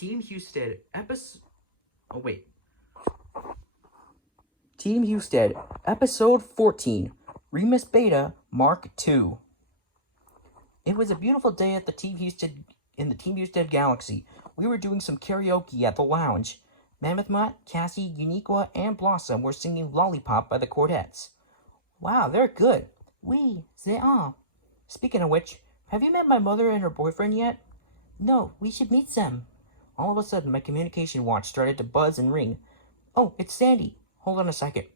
Team Husted, Team Husted, Episode 14, Remus Beta, Mark II. It was a beautiful day at the Team Husted in the Team Husted galaxy. We were doing some karaoke at the lounge. Mammoth Mutt, Cassie, Uniqua, and Blossom were singing Lollipop by the Quartets. Wow, they're good. Oui, they are. Speaking of which, have you met my mother and her boyfriend yet? No, we should meet them. All of a sudden, my communication watch started to buzz and ring. Oh, it's Sandy. Hold on a second.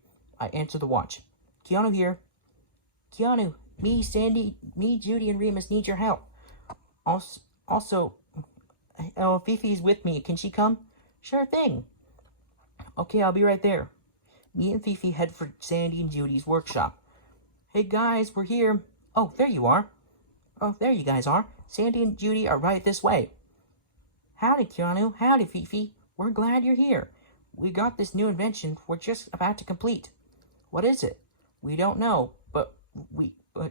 I answered the watch. Keanu here. Keanu, me, Sandy, Judy, and Remus need your help. Also, Fifi's with me. Can she come? Sure thing. Okay, I'll be right there. Me and Fifi head for Sandy and Judy's workshop. Hey guys, we're here. Oh, there you are. Oh, there you guys are. Sandy and Judy are right this way. Howdy, Keanu. Howdy, Fifi. We're glad you're here. We got this new invention we're just about to complete. What is it? We don't know, but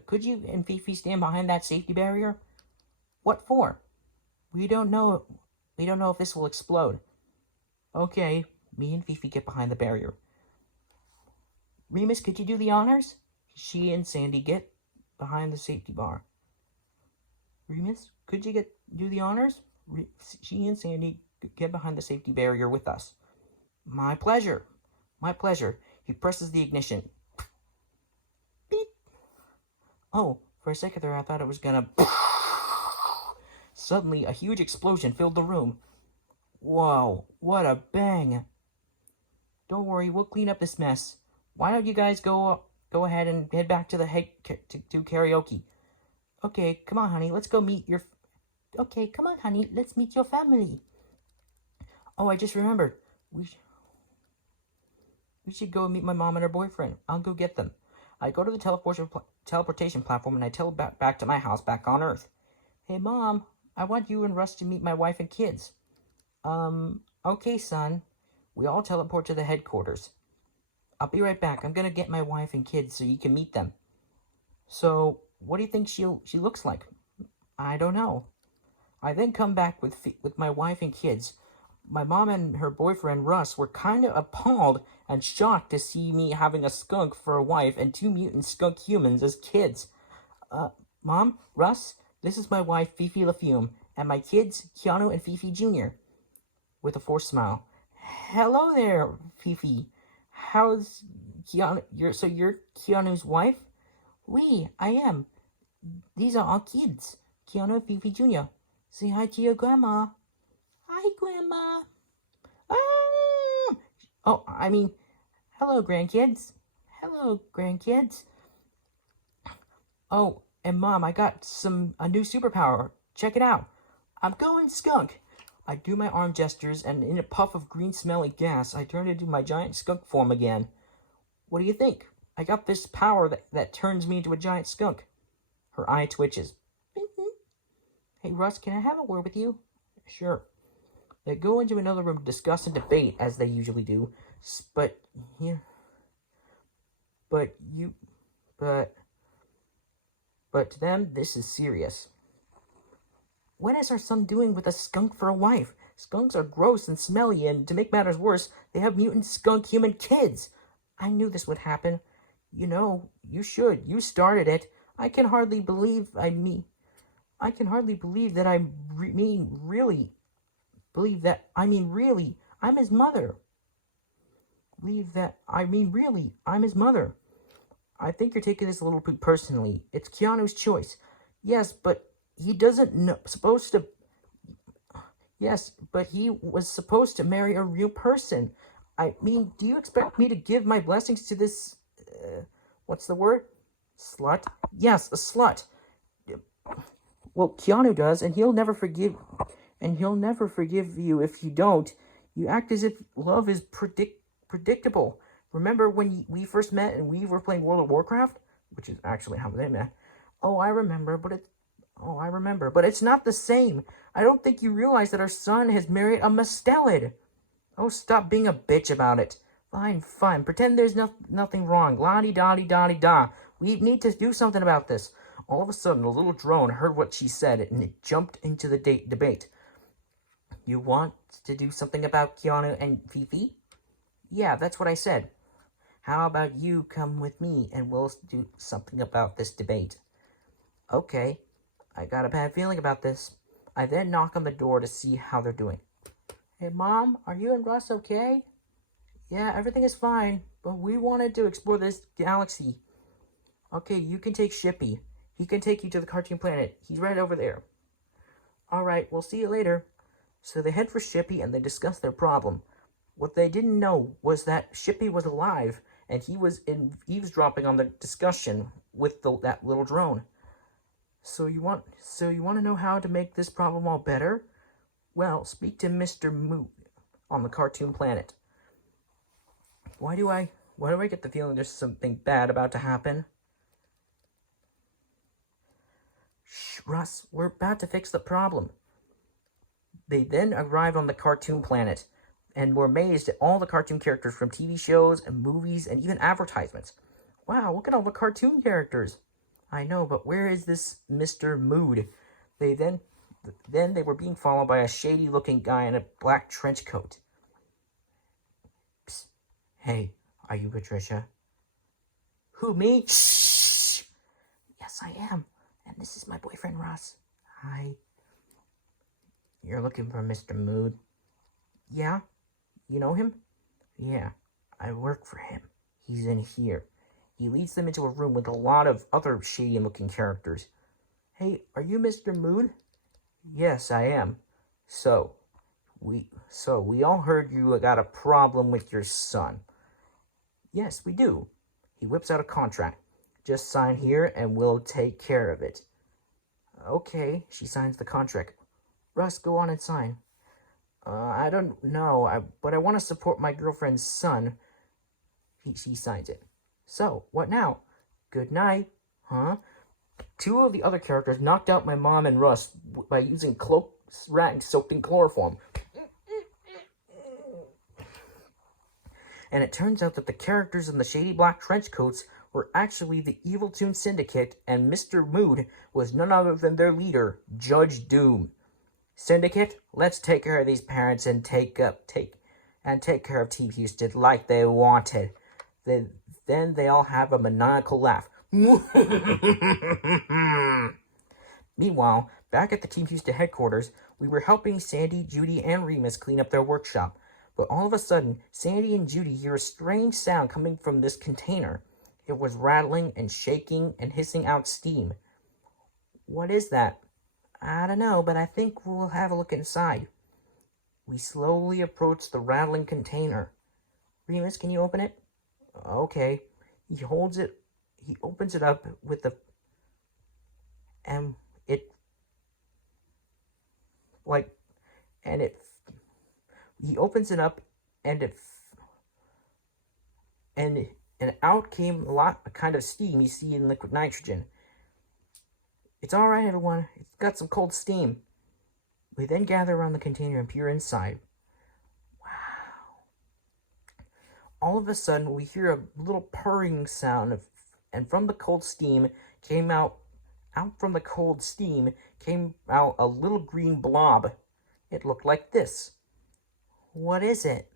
could you and Fifi stand behind that safety barrier? What for? We don't know. We don't know if this will explode. Okay, me and Fifi get behind the barrier. Remus, could you do the honors? She and Sandy get behind the safety bar. Remus, could you do the honors? She and Sandy get behind the safety barrier with us. My pleasure. My pleasure. He presses the ignition. Beep. Oh, for a second there I thought it was gonna... Suddenly, a huge explosion filled the room. Whoa, what a bang. Don't worry, we'll clean up this mess. Why don't you guys go ahead and head back to the to karaoke? Okay, come on, honey, let's go meet your... Okay, come on, honey, let's meet your family. Oh, I just remembered. We should go meet my mom and her boyfriend. I'll go get them. I go to the teleportation platform and I teleport back to my house back on Earth. Hey, Mom, I want you and Russ to meet my wife and kids. Okay, son. We all teleport to the headquarters. I'll be right back. I'm gonna get my wife and kids so you can meet them. So, what do you think she looks like? I don't know. I then come back with my wife and kids. My mom and her boyfriend, Russ, were kind of appalled and shocked to see me having a skunk for a wife and 2 mutant skunk humans as kids. Mom, Russ, this is my wife, Fifi LaFume, and my kids, Keanu and Fifi Jr. With a forced smile. Hello there, Fifi. How's Keanu? You're Keanu's wife? Oui, I am. These are our kids, Keanu and Fifi Jr. Say hi to your grandma. Hi, Grandma. Ah! Oh, I mean, hello, grandkids. Hello, grandkids. Oh, and Mom, I got a new superpower. Check it out. I'm going skunk. I do my arm gestures, and in a puff of green smelly gas, I turn into my giant skunk form again. What do you think? I got this power that turns me into a giant skunk. Her eye twitches. Hey, Russ, can I have a word with you? Sure. They go into another room to discuss and debate, as they usually do. But to them, this is serious. What is our son doing with a skunk for a wife? Skunks are gross and smelly, and to make matters worse, they have mutant skunk human kids. I knew this would happen. You know, you should. You started it. I can hardly believe that I'm his mother. I'm his mother. I think you're taking this a little too personally. It's Keanu's choice. Yes, but he was supposed to marry a real person. I mean, do you expect me to give my blessings to this, what's the word? Slut? Yes, a slut. Well, Keanu does, and he'll never forgive you if you don't. You act as if love is predictable. Remember when we first met and we were playing World of Warcraft? Which is actually how they met. Oh, I remember, but it's not the same. I don't think you realize that our son has married a mustelid. Oh, stop being a bitch about it. Fine. Pretend there's nothing wrong. La-di-da-di-da-di-da. We need to do something about this. All of a sudden, a little drone heard what she said, and it jumped into the debate. You want to do something about Keanu and Fifi? Yeah, that's what I said. How about you come with me and we'll do something about this debate? Okay, I got a bad feeling about this. I then knock on the door to see how they're doing. Hey, Mom, are you and Russ okay? Yeah, everything is fine, but we wanted to explore this galaxy. Okay, you can take Shippy. He can take you to the cartoon planet. He's right over there. Alright, we'll see you later. So they head for Shippy and they discuss their problem. What they didn't know was that Shippy was alive and he was eavesdropping on the discussion with that little drone. So you want to know how to make this problem all better? Well, speak to Mr. Moot on the cartoon planet. Why do I get the feeling there's something bad about to happen? Shh, Russ, we're about to fix the problem. They then arrive on the cartoon planet and were amazed at all the cartoon characters from TV shows and movies and even advertisements. Wow, look at all the cartoon characters. I know, but where is this Mr. Mood? Then they were being followed by a shady-looking guy in a black trench coat. Psst. Hey, are you Patricia? Who, me? Shh! Yes, I am. And this is my boyfriend, Ross. Hi. You're looking for Mr. Mood? Yeah? You know him? Yeah, I work for him. He's in here. He leads them into a room with a lot of other shady-looking characters. Hey, are you Mr. Mood? Yes, I am. So we all heard you got a problem with your son. Yes, we do. He whips out a contract. Just sign here and we'll take care of it. Okay, she signs the contract. Russ, go on and sign. I don't know, but I want to support my girlfriend's son. She signs it. So, what now? Good night. Huh? Two of the other characters knocked out my mom and Russ by using cloaks rags soaked in chloroform. And it turns out that the characters in the shady black trench coats were actually the Evil Toon Syndicate, and Mr. Mood was none other than their leader, Judge Doom. Syndicate, let's take care of these parents and take care of Team Husted like they wanted. Then they all have a maniacal laugh. Meanwhile, back at the Team Husted headquarters, we were helping Sandy, Judy, and Remus clean up their workshop. But all of a sudden, Sandy and Judy hear a strange sound coming from this container. It was rattling and shaking and hissing out steam. What is that? I don't know, but I think we'll have a look inside. We slowly approach the rattling container. Remus, can you open it? Okay. He opens it up with the, he opens it up and out came a kind of steam you see in liquid nitrogen. It's all right, everyone. It's got some cold steam. We then gather around the container and peer inside. Wow. All of a sudden, we hear a little purring sound, and from the cold steam came out a little green blob. It looked like this. What is it?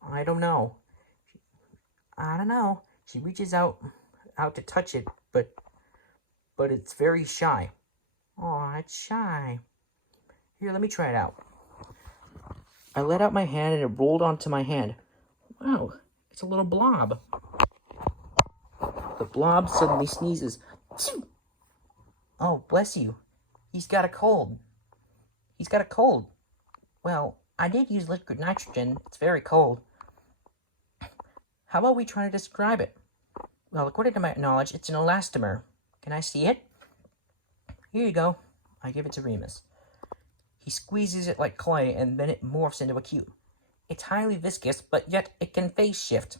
I don't know. She reaches out to touch it, but it's very shy. Aw, it's shy. Here, let me try it out. I let out my hand and it rolled onto my hand. Wow, it's a little blob. The blob suddenly sneezes. Oh, bless you. He's got a cold. Well, I did use liquid nitrogen. It's very cold. How about we try to describe it? Well, according to my knowledge, it's an elastomer. Can I see it? Here you go. I give it to Remus. He squeezes it like clay, and then it morphs into a cube. It's highly viscous, but yet it can phase shift.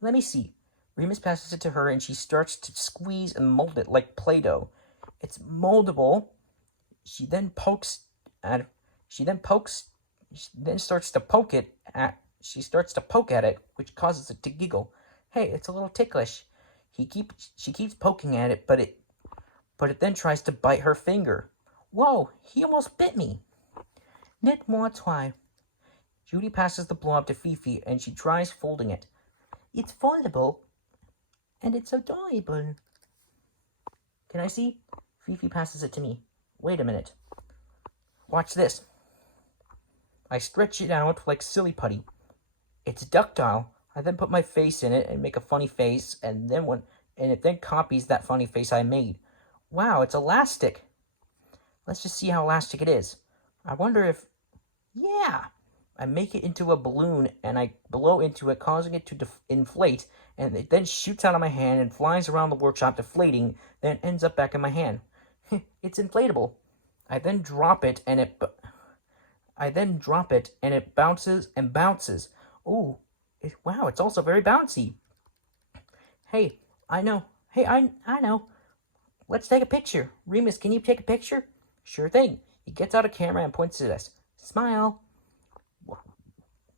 Let me see. Remus passes it to her, and she starts to squeeze and mold it like Play-Doh. It's moldable. She then starts to poke at it, which causes it to giggle. Hey, it's a little ticklish. She keeps poking at it, but it then tries to bite her finger. Whoa, he almost bit me. Knit more twine. Judy passes the blob to Fifi, and she tries folding it. It's foldable, and it's adorable. Can I see? Fifi passes it to me. Wait a minute. Watch this. I stretch it out like silly putty. It's ductile. I then put my face in it and make a funny face, and it then copies that funny face I made. Wow, it's elastic. Let's just see how elastic it is. I wonder if... Yeah! I make it into a balloon, and I blow into it, causing it to inflate, and it then shoots out of my hand and flies around the workshop, deflating, then ends up back in my hand. It's inflatable. I then drop it, and it bounces and bounces. Ooh, wow, it's also very bouncy. Hey, I know. Hey, I know. Let's take a picture. Remus, can you take a picture? Sure thing. He gets out a camera and points at us. Smile.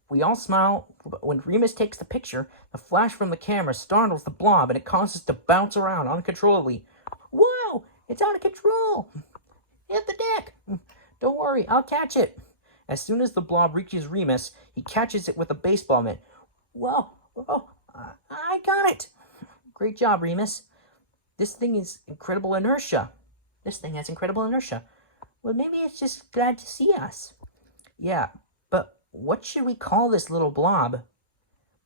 We all smile. When Remus takes the picture, the flash from the camera startles the blob, and it causes it to bounce around uncontrollably. Whoa, it's out of control. Hit the deck. Don't worry, I'll catch it. As soon as the blob reaches Remus, he catches it with a baseball mitt. Whoa, I got it. Great job, Remus. This thing has incredible inertia. Well, maybe it's just glad to see us. Yeah, but what should we call this little blob?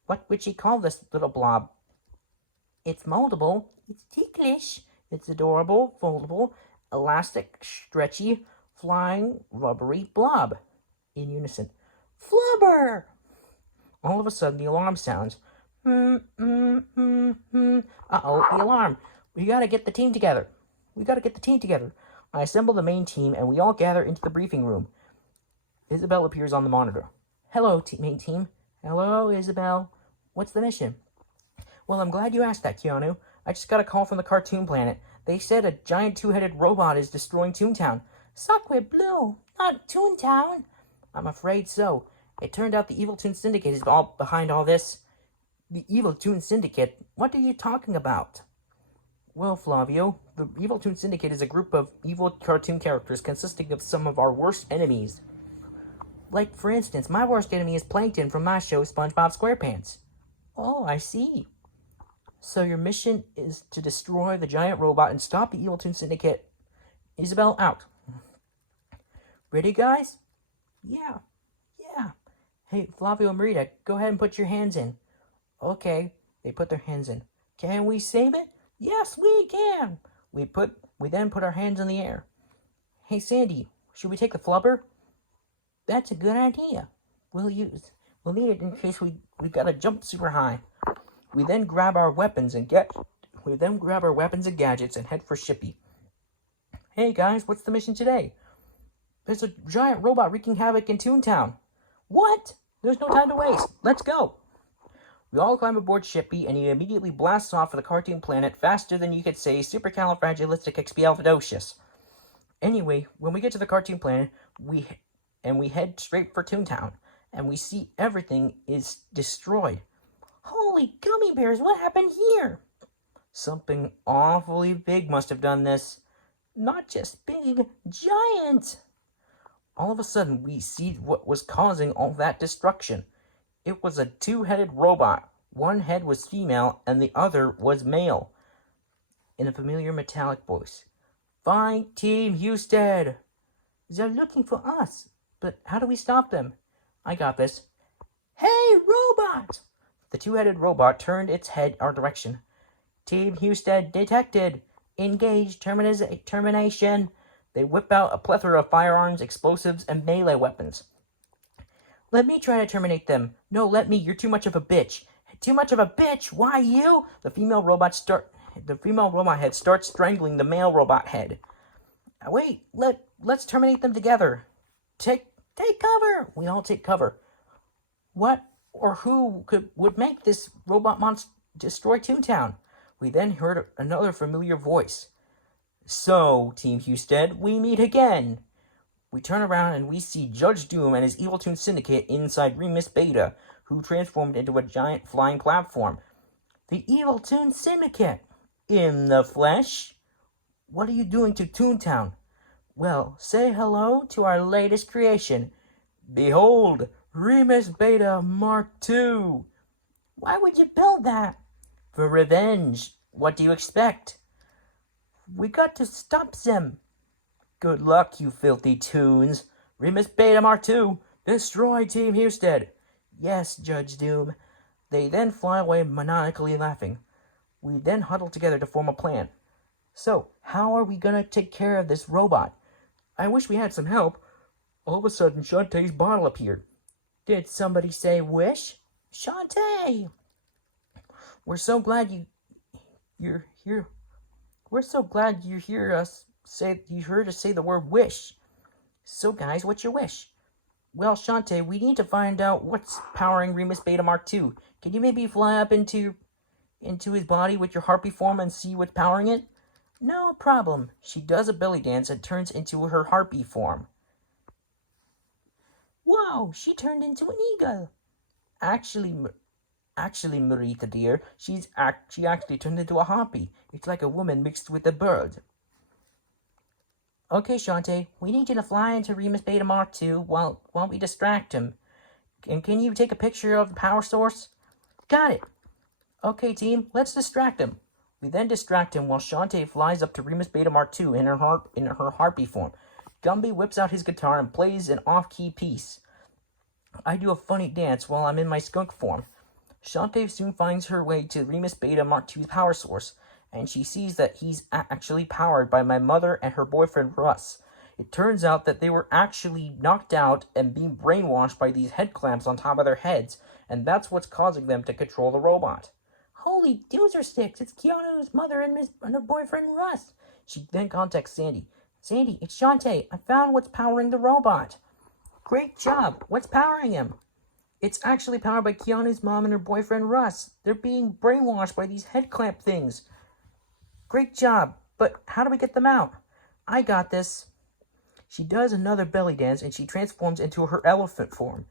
What would she call this little blob? It's moldable. It's ticklish. It's adorable, foldable, elastic, stretchy, flying, rubbery blob. In unison. Flubber! All of a sudden, the alarm sounds. Uh-oh, the alarm. We gotta get the team together. I assemble the main team, and we all gather into the briefing room. Isabel appears on the monitor. Hello, main team. Hello, Isabel. What's the mission? Well, I'm glad you asked that, Keanu. I just got a call from the Cartoon Planet. They said a giant two-headed robot is destroying Toontown. Sacre bleu, not Toontown. I'm afraid so. It turned out the Evil Toon Syndicate is all behind all this. The Evil Toon Syndicate? What are you talking about? Well, Flavio, the Evil Toon Syndicate is a group of evil cartoon characters consisting of some of our worst enemies. Like, for instance, my worst enemy is Plankton from my show SpongeBob SquarePants. Oh, I see. So your mission is to destroy the giant robot and stop the Evil Toon Syndicate. Isabel, out. Ready, guys? Yeah. Hey, Flavio and Marita, go ahead and put your hands in. Okay, they put their hands in. Can we save it? Yes, we can. We then put our hands in the air. Hey, Sandy, should we take the flubber? That's a good idea. We'll need it in case we gotta jump super high. We then grab our weapons and gadgets and head for Shippy. Hey guys, what's the mission today? There's a giant robot wreaking havoc in Toontown. What? There's no time to waste. Let's go. We all climb aboard Shippy, and he immediately blasts off for the Cartoon Planet faster than you could say supercalifragilisticexpialidocious. Anyway, when we get to the Cartoon Planet, we head straight for Toontown, and we see everything is destroyed. Holy gummy bears, what happened here? Something awfully big must have done this. Not just big, giant. All of a sudden, we see what was causing all that destruction. It was a two-headed robot. One head was female, and the other was male. In a familiar metallic voice. Find Team Husted! They're looking for us. But how do we stop them? I got this. Hey, robot! The two-headed robot turned its head our direction. Team Husted detected. Engage termination. They whip out a plethora of firearms, explosives, and melee weapons. Let me try to terminate them. No, let me. You're too much of a bitch. Too much of a bitch? Why you? The female robot head starts strangling the male robot head. Wait, let's terminate them together. Take cover. We all take cover. What or who would make this robot monster destroy Toontown? We then heard another familiar voice. So, Team Husted, we meet again. We turn around and we see Judge Doom and his Evil Toon Syndicate inside Remus Beta, who transformed into a giant flying platform. The Evil Toon Syndicate! In the flesh? What are you doing to Toontown? Well, say hello to our latest creation. Behold, Remus Beta Mark II. Why would you build that? For revenge. What do you expect? We got to stop them. Good luck, you filthy toons. Remus Beta Mark II, destroy Team Husted. Yes, Judge Doom. They then fly away maniacally laughing. We then huddle together to form a plan. So, how are we gonna take care of this robot? I wish we had some help. All of a sudden, Shantae's bottle appeared. Did somebody say wish? Shantae! We're so glad you're here. We're so glad you heard us say the word wish. So guys, what's your wish? Well, Shantae, we need to find out what's powering Remus Beta Mark II. Can you maybe fly up into his body with your harpy form and see what's powering it? No problem. She does a belly dance and turns into her harpy form. Whoa, she turned into an eagle. Actually, Marita dear, she actually turned into a harpy. It's like a woman mixed with a bird. Okay, Shantae, we need you to fly into Remus Beta Mark II while we distract him. And can you take a picture of the power source? Got it. Okay, team, let's distract him. We then distract him while Shantae flies up to Remus Beta Mark II in her harpy form. Gumby whips out his guitar and plays an off-key piece. I do a funny dance while I'm in my skunk form. Shantae soon finds her way to Remus Beta Mark II's power source, and she sees that he's actually powered by my mother and her boyfriend Russ. It turns out that they were actually knocked out and being brainwashed by these head clamps on top of their heads, and that's what's causing them to control the robot. Holy doozer sticks, it's Keanu's mother and her boyfriend Russ. She then contacts Sandy. Sandy, it's Shantae. I found what's powering the robot. Great job. What's powering him? It's actually powered by Keanu's mom and her boyfriend Russ. They're being brainwashed by these head clamp things. Great job. But how do we get them out? I got this. She does another belly dance and she transforms into her elephant form.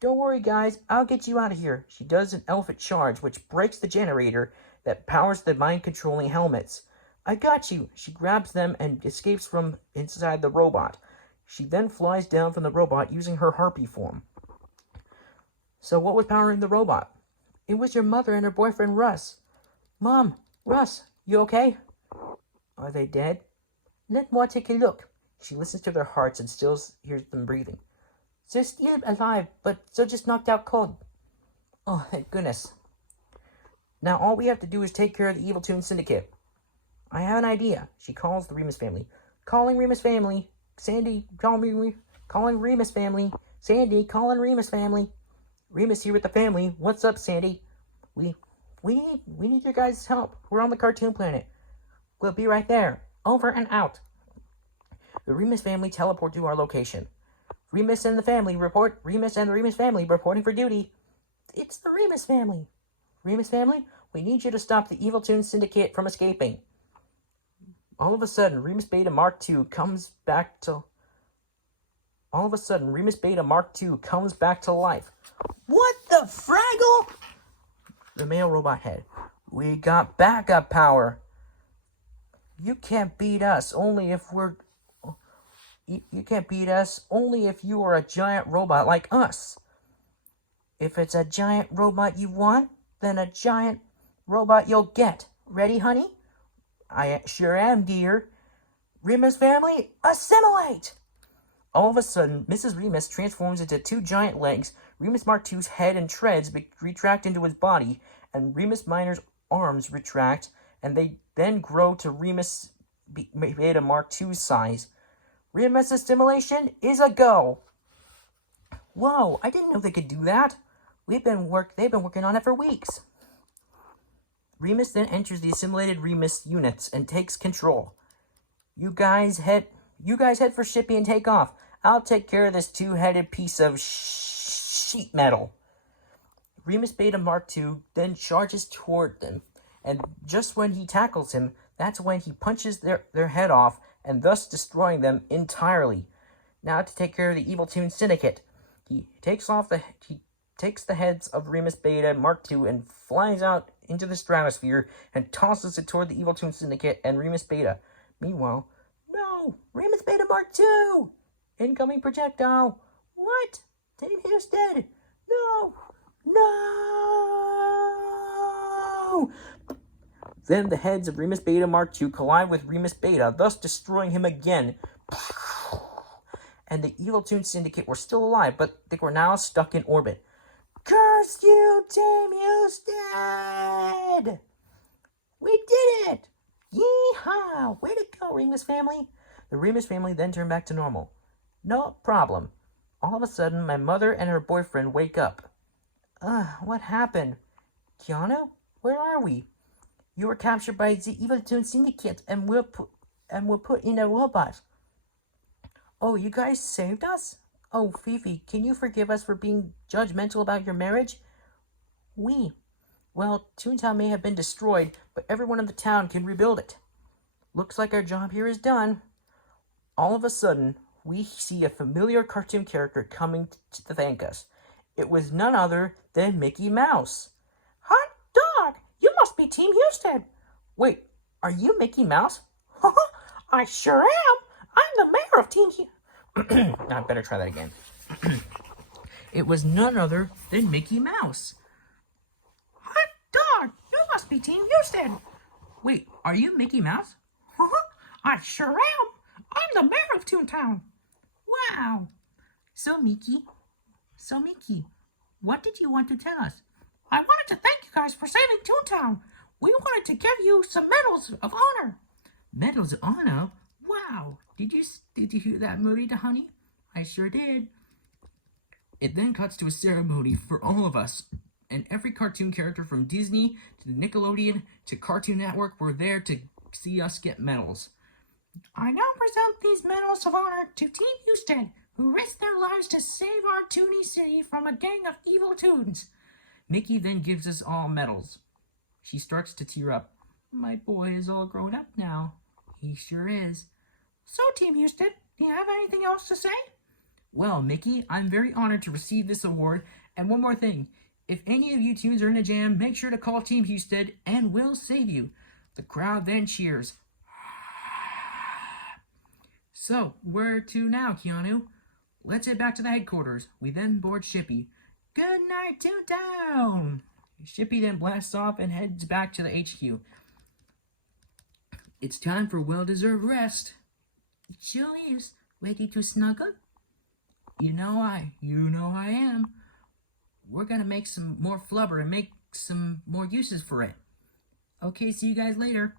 Don't worry, guys. I'll get you out of here. She does an elephant charge, which breaks the generator that powers the mind-controlling helmets. I got you. She grabs them and escapes from inside the robot. She then flies down from the robot using her harpy form. So what was powering the robot? It was your mother and her boyfriend Russ. Mom, Russ, you okay? Are they dead? Let me take a look. She listens to their hearts and still hears them breathing. They're still alive, but they're just knocked out cold. Oh, thank goodness. Now all we have to do is take care of the Evil Toon Syndicate. I have an idea. She calls the Remus family. Calling Remus family. Sandy, calling Remus family. Sandy, calling Remus family. Remus here with the family. What's up, Sandy? We need your guys' help. We're on the cartoon planet. We'll be right there. Over and out. The Remus family teleport to our location. Remus and the family report. Remus and the Remus family reporting for duty. It's the Remus family. Remus family, we need you to stop the Evil Toon Syndicate from escaping. All of a sudden, Remus Beta Mark II comes back to life. What the Fraggle? The male robot head. We got backup power. You can't beat us only if you are a giant robot like us. If it's a giant robot you want, then a giant robot you'll get. Ready, honey? I sure am, dear. Remus family, assimilate! All of a sudden, Mrs. Remus transforms into two giant legs. Remus Mark II's head and treads retract into his body, and Remus Minor's arms retract, and they then grow to Remus Beta Mark II's size. Remus assimilation is a go. Whoa, I didn't know they could do that. They've been working on it for weeks. Remus then enters the assimilated Remus units and takes control. You guys head for Shippy and take off. I'll take care of this two-headed piece of sheet metal. Remus Beta Mark II then charges toward them, and just when he tackles him, that's when he punches their head off, and thus destroying them entirely. Now to take care of the Evil Toon Syndicate. He takes the heads of Remus Beta Mark II and flies out into the stratosphere and tosses it toward the Evil Toon Syndicate and Remus Beta. Meanwhile, no! Remus Beta Mark II! Incoming projectile! What? Team Husted! No! No! Then the heads of Remmus Beta Mark II collide with Remmus Beta, thus destroying him again. And the Evil Toon Syndicate were still alive, but they were now stuck in orbit. Curse you, Team Husted! We did it! Yeehaw! Way to go, Remmus family! The Remmus family then turned back to normal. No problem. All of a sudden, my mother and her boyfriend wake up. What happened? Keanu? Where are we? You were captured by the Evil Toon Syndicate and were put in a robot. Oh, you guys saved us? Oh, Fifi, can you forgive us for being judgmental about your marriage? Well, Toontown may have been destroyed, but everyone in the town can rebuild it. Looks like our job here is done. All of a sudden, we see a familiar cartoon character coming to thank us. It was none other than Mickey Mouse. Hot dog! You must be Team Husted. Wait, are you Mickey Mouse? I sure am. I'm the mayor of Team Husted. I better try that again. It was none other than Mickey Mouse. Hot dog! You must be Team Husted. Wait, are you Mickey Mouse? I sure am. I'm the mayor of Toontown. Wow. So Mickey, what did you want to tell us? I wanted to thank you guys for saving Toontown. We wanted to give you some medals of honor. Medals of honor? Wow. Did you hear that, Marita, honey? I sure did. It then cuts to a ceremony for all of us. And every cartoon character from Disney to Nickelodeon to Cartoon Network were there to see us get medals. I now present these medals of honor to Team Husted, who risked their lives to save our Toonie City from a gang of evil toons. Mickey then gives us all medals. She starts to tear up. My boy is all grown up now. He sure is. So, Team Husted, do you have anything else to say? Well, Mickey, I'm very honored to receive this award. And one more thing. If any of you toons are in a jam, make sure to call Team Husted and we'll save you. The crowd then cheers. So, where to now, Keanu? Let's head back to the headquarters. We then board Shippy. Good night, Toontown! Shippy then blasts off and heads back to the HQ. It's time for well-deserved rest. Julius, ready to snuggle? You know I am. We're gonna make some more flubber and make some more uses for it. Okay, see you guys later.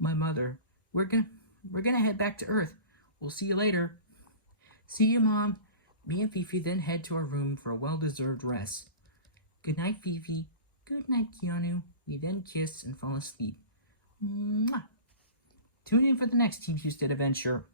My mother, we're gonna head back to Earth. We'll see you later. See you, Mom. Me and Fifi then head to our room for a well-deserved rest. Good night, Fifi. Good night, Keanu. We then kiss and fall asleep. Mwah. Tune in for the next Team Husted adventure.